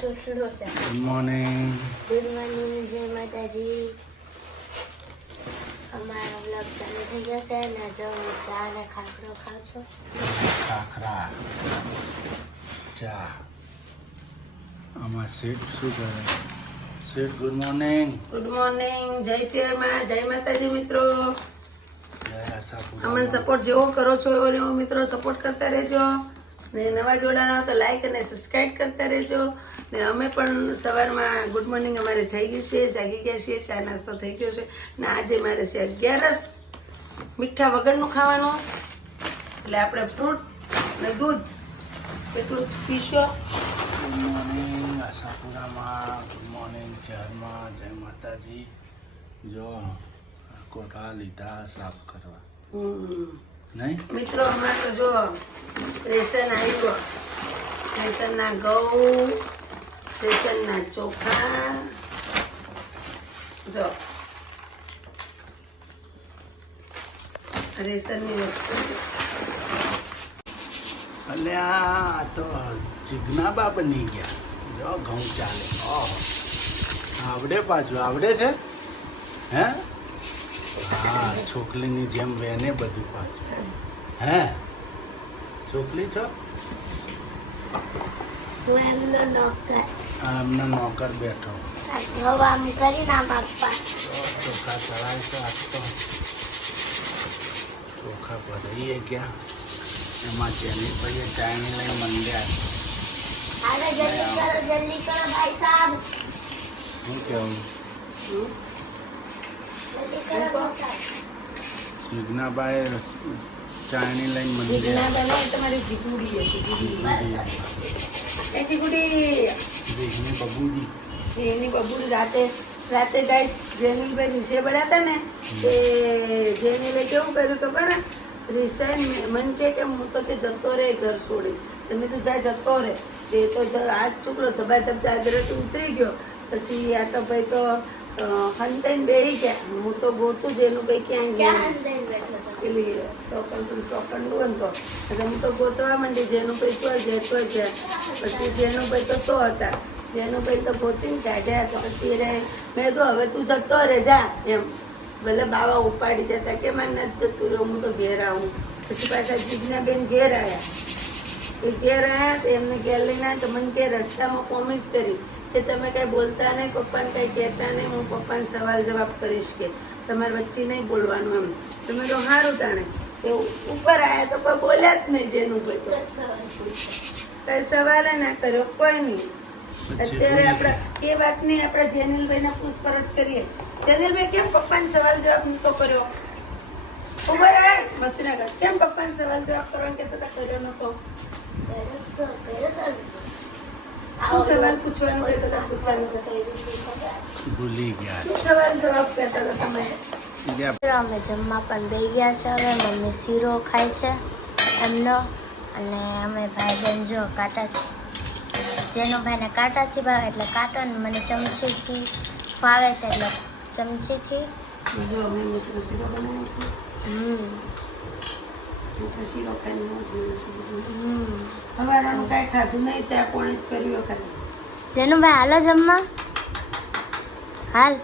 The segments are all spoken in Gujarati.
Good morning. ગુડ મોર્નિંગ, જય માતાજી. અમારો બ્લોગ ચાલુ થઈ ગયો છે ને જો હું ચા ને ખાખરો ખાઉં છું. ખાખરા ચા. આમાં શેઠ શું કરે? શેઠ ગુડ મોર્નિંગ. ગુડ મોર્નિંગ, જય ચેરમાં, જય માતાજી મિત્રો. જય આશાપુરા. અમને સપોર્ટ જેવો કરો છો એવો મિત્રો સપોર્ટ કરતા રહેજો ને નવા જોડાના તો લાઈક અને સબસ્ક્રાઇબ કરતા રહેજો ને અમે પણ સવારમાં ગુડ મોર્નિંગ અમારે થઈ ગયું છે, જાગી ગયા છીએ, ચા નાસ્તો થઈ ગયો છે ને આજે મારે છે 11 મીઠા વગરનું ખાવાનું એટલે આપણે ફ્રૂટ ને દૂધ એટલું પીશો. ગુડ મોર્નિંગ આશાપુરામાં. ગુડ મોર્નિંગ શહેરમાં. જય માતાજી. જો કોથળા લીધા સાફ કરવા નહીં મિત્રો અમારે તો જો રેશન આવ્યો, રેશનના ઘઉં, રેશનના ચોખા, જો રેશનની વસ્તુ છે. અલ્યા તો જીજ્ઞાબા બની ગયા. જો ઘઉં ચાલે. ઓહો, આવડે પાછું આવડે છે હે? હા, છોકરીની જેમ વેને બધું પાછું હે? છોકરી છો? હું એમનો નોકર. એમનો નોકર બેઠો. ઘઉં આમ કરી ના બાપા. ચોખા ચડાય છે આજ તો. ચોખા ભરાઈએ ગયા. એમાં જેની પછી ચાયણી લઈને મંડ્યા. અરે જલ્દી કરો ભાઈ સાહેબ. શું કેવું? જલ્દી કરો ભાઈ સાહેબ. જીજ્ઞાબાએ ચાયણી લઈને મંડ્યા. જીગના બનાય તમારી જીગુડી છે, જીગુડી. એ જીગુડી જીજની બબુજી. એની બબુડી રાતે ગાય જેનીલભાઈ નીચે પડ્યા હતા ને તે જેનીલે કેવું કર્યું ખબર ને રિસાઈન મન કે હું તો કે જતો રહે ઘર છોડી, તમે તો જાય જતો રહે. તે તો હાથ ચૂકલો ધબા ધબતા આગળ ઉતરી ગયો. પછી આ તો ભાઈ તો હંતાઈને બેસી ગયા. હું તો ગોતું જેનું ભાઈ ક્યાં ગયા પેલી ચોકંડું હોય ને તો એટલે હું તો ગોતવા માંડી જેનું ભાઈ તો છે. પછી જેનું ભાઈ તો હતા, જેનું ભાઈ તો ગોતીને કાઢ્યા. તો પછી મેં તો હવે તું જતો રહે જા એમ. ભલે બાવા ઉપાડી જતા કે મને નથી જતું રહ્યો, હું તો ઘેર આવું. પછી પાછા જીજના બેન ઘેર આવ્યા. એ ઘેર આવ્યા તો એમને ઘેર લઈને આવ્યા તો મને કે રસ્તામાં પ્રોમિસ કરી કે તમે કઈ બોલતા નહીં, પપ્પાને કઈ કહેતા નહીં, હું પપ્પાને સવાલ જવાબ કરીશ કે તમારે વચ્ચે નહીં બોલવાનું એમ. તમે તો સારું તાણે એ ઉપર આવ્યા તો કોઈ બોલ્યા જ નહીં. જેનું કોઈ તો કઈ સવાલે ના કર્યો કોઈ નહીં. અત્યારે આપણે એ વાતની આપણે જેનિલભાઈને પૂછપરછ કરીએ. જેનિલભાઈ કેમ પપ્પાને સવાલ જવાબ નતો કર્યો? ઉભા રહે મસ્તી ના કર. કેમ પપ્પાને સવાલ જવાબ કરવાનો કહેતા હતા કર્યો નતો? શું સવાલ પૂછવાનું કહેતા હતા? પૂછવાનું ભૂલી ગયા. શું સવાલ જવાબ કહેતા હતા તમે? અમે જમવા પણ બેસી ગયા છે. હવે મમ્મી શીરો ખાય છે એમનો, અને અમે ભાઈ બહેન જો કાંટા, જેનો ભાઈને કાંટાથી ભાવે એટલે કાંટા ને મને ચમચીથી ભાવે છે એટલે ચમચીથી. જો અમે મિત્રો શીરો બનાવીએ છીએ. મિત્રો શીરો ખાઈને સવારનું કાંઈ ખાધું નહીં, ચા પાણી જ કર્યું ખાલી. જેનું ભાઈ હાલો જમવા. હાલ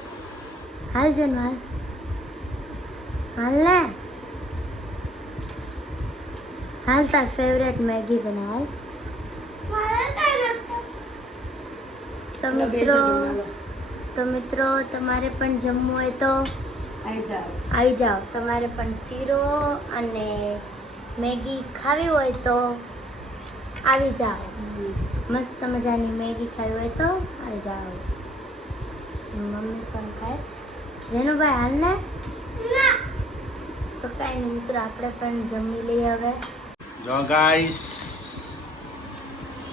હાલ જેનું હાલ હાલ ને હાલ. તાર ફેવરેટ મેગી બનાવ. તો મિત્રો તમારે પણ જમવું હોય તો આવી જાઓ. તમારે પણ શીરો અને મેગી ખાવી હોય તો આવી જાઓ. મસ્ત મજાની મેગી ખાવી હોય તો આવી જાઓ. મમ્મી પણ ખાઈશ. જેનુભાઈ હાલ ને તો કાંઈ નહીં મિત્રો, આપણે પણ જમી લઈએ હવે. જો ગાઈસ,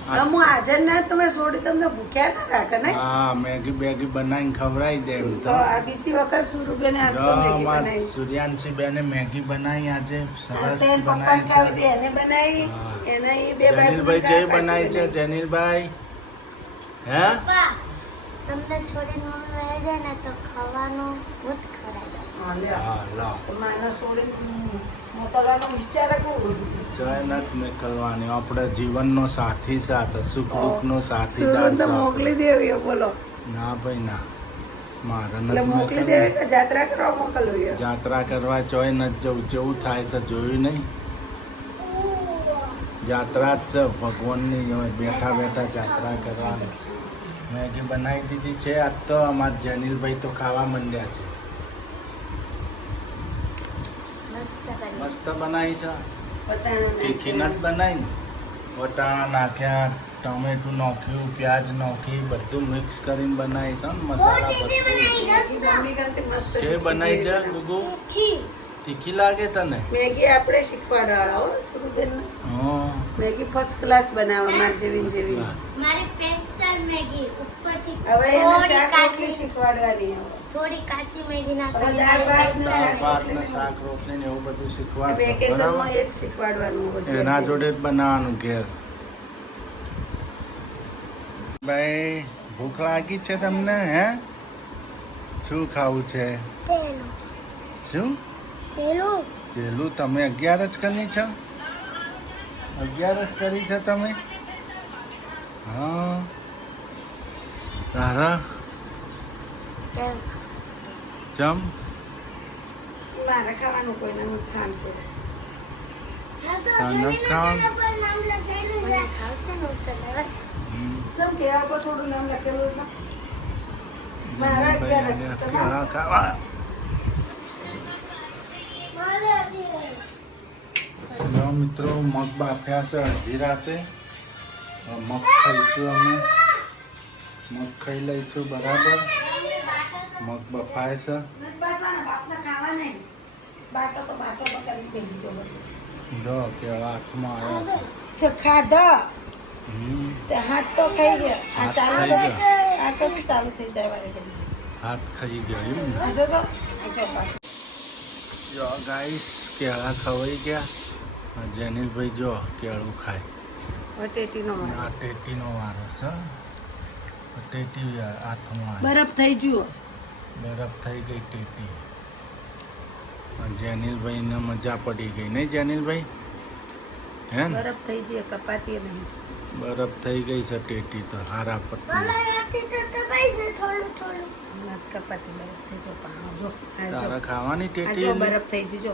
હું હાજર ના તમે છોડી તમને ભૂખ્યા ના રાખે ને. હા, મેગી બેગી બનાવીને ખવડાવી દે એમ તો આ બીજી વખત સુરુબેને આસ્તો મેગી બનાવી. સૂર્યાંશી બેને મેગી બનાવી આજે સરસ આસ્તો એને પપ્પાને બનાવી ખાવી છે. દે એને બનાવી. હા. એના એ બે જનીલભાઈ જે બનાવી છે જનીલભાઈ હે? તમને છોડીને મમ્મી વહી જાય ને તો ખાવાનું હું જ ખવડાવી દઉં. હા લ્યો. હા લો. તો માને છોડીને મોકલવાનો વિચાર રાખવું. ચાય નથી મોકલવાની, આપણે જીવનનો સાથી સાથ, સુખ દુઃખનો સાથીદાર સુરત તો છે. મોકલી દેવી બોલો, ના ભાઈ ના, મારે એટલે નથી મોકલી મોકલવી. દેવી કે જાત્રા કરવા મોકલવી એમ? જાત્રા કરવા ચોય નથી જવું, જેવું થાય છે જોયું નહીં. જાત્રા જ છે ભગવાનની, હવે બેઠા બેઠા જાત્રા કરવાની. મેગી બનાવી દીધી છે. આજ તો અમારા જનીલભાઈ તો ખાવા માંડ્યા છે. મસ્ત કરી. મસ્ત બનાવી છે. વટાણા તીખી નથી બનાવી ને, વટાણા નાખ્યા, ટમેટું નાખ્યું, પ્યાજ નાખી, બધું મિક્સ કરીને બનાવી છે ને મસાલા બધું. મમ્મી કરતી મસ્ત કે શીખી બનાવી છે ગઈ. ગુગુ? ઠી. તીખી લાગે તને? મેગી આપણે શીખવાડવાળા હો સુરતને. હા. મેગી ફર્સ્ટ ક્લાસ બનાવવા માર જેવી ને જેવી. મારી સ્પેશિયલ મેગી ઉપરથી હવે એને થોડી શાક રોટલી કાચી શીખવાડવાની હવે. થોડી કાચી મેગી હવે નાખવાની. દાળ ભાત ને દાળ શાક ભાત ને રોટલી. શાક રોટલી ને એવું બધું શીખવાડ. વેકેશનમાં એ જ શીખવાડવાનું બધું. એના જોડે જ બનાવવાનું ઘેર. ભાઈ ભૂખ લાગી છે તમને? હે, શું ખાવું છે? તેલું શું તેલું પેલું? તમે 11 જ કરી છે? 11 જ કરી છે તમે? હા. તારા તેલ. ચમ મારે ખાવાનું કોઈને નથી ખાવાનું. તાને ખાવાનું? મને ખાવશે ને તો લેવા છે. ચમ કેળા પર થોડું નામ લખેલું એટલે મારા જનીલભાઈ 11 કેળા ખાવા. જો મિત્રો, મગ બાફ્યા છે અડધી રાતે. હવે મગ ખાઈશું અમે. મગ ખાઈ લઈશું બરાબર. મગ બફાય છે. નથી બાટવાના, બાપના ખાવા નહીં. બાટો તો કરી દે દીધો બધો. જો કેળા હાથમાં આવ્યા. તો ખાધા હમ. તે હાથ તો ખાઈ ગયા. આ હાથ ચાલુ ખાઈ તો આ તો ચાલુ થઈ જાય વારે ઘડી. હાથ ખાઈ ગયો એમ ને? આ જો તો આ જો પાછું. જો ગાઈસ, કેળા ખવાઈ ગયા. આ જનીલભાઈ જો કેળું ખાય. વટેટીનો અને વારો. આ ટેટીનો વારો છે. ટેટી હાથમાં આવી. બરફ થઈ ગયો. બરફ થઈ ગઈ ટેટી. જેનિલભાઈને મજા પડી ગઈ નહીં જનિલભાઈ? હે ને? બરફ થઈ ગયો, કપાતી નહીં. બરફ થઈ ગઈ છે ટેટી તો હારા પત્ની. થોડું થોડું નથી કપાતી, બરફ થઈ ગયો. પાણો જો આ જો. તારા ખાવાની આ ટેટી? જો બરફ થઈ ગયું જો.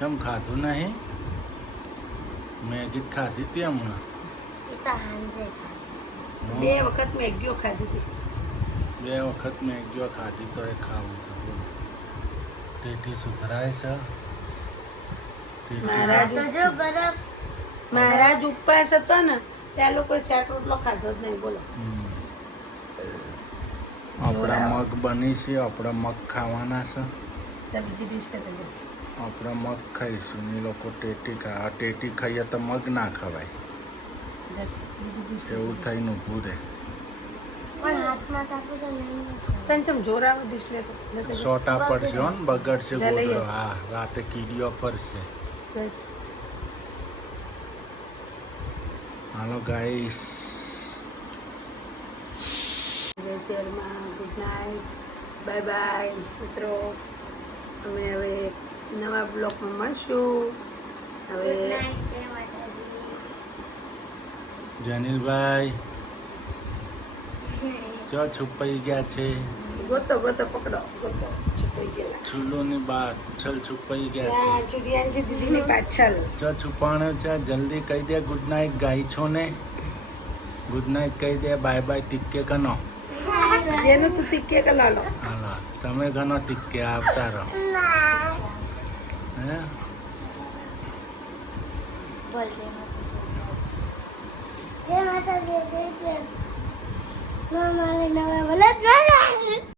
કેમ ખાધું નહીં? મેગી જ ખાધી હતી હમણાં. એ તો હાંજે હં. બે વખત મેગીઓ ખાધી હતી. 2 વખત મેગીઓ ખાધી તો એ ખાવું છે બોલો. ટેટી સુધરાય છે. ટેટી મહારાજ તો જો બરફ મહારાજ ઉપવાસ હતો ને ત્યાં લોકો શાક રોટલો ખાધો જ નહીં બોલો. હમ. આપણા મગ બની છે, આપણા મગ ખાવાના છે. ત્યાં બીજી ડીશ કરી દેજો. આપણે મગ ખાઈશું ને એ લોકો ટેટી ખાવા. ટેટી ખાઈએ તો મગ ના ખવાય, બીજી ડીશ એવું થઈને ઊભું રહે. પણ હાથમાં કાપું તો નહીં તને ચમ જોર આવે ડીશ લેતો લેતો જા. સોટા પડશે હો ને, બગડશે જા લઈએ. ગોદડો. હા, રાતે કીડીઓ ફરશે. હાલો ગાઈસ, જય ચેરમાં, ગુડ નાઇટ, બાય બાય મિત્રો. અમે હવે નવા બ્લોગમાં મળશું. હવે ગુડ નાઇટ, જય માતાજી. જનિલભાઈ જો છુપાઈ ગયા છે. ગોતો ગોતો પકડો, ગોતો છુપાઈ ગયેલા. ચૂલોની પાછળ છુપાઈ ગયા છે. ત્યાં ચુડિયાનજી દીદીની પાછળ. જો છુપાણો છે, જલ્દી કહી દે ગુડ નાઇટ ગાઈ છો ને. ગુડ નાઇટ કહી દે, બાય બાય ટીકે કનો. જેનું તું તીકે કલા લો. હાલો, તમે ઘણો ટીકે આવતા રહો. હે બોલ જય માતાજી. જય માતાજી, જય જય. મારે નવા વલદ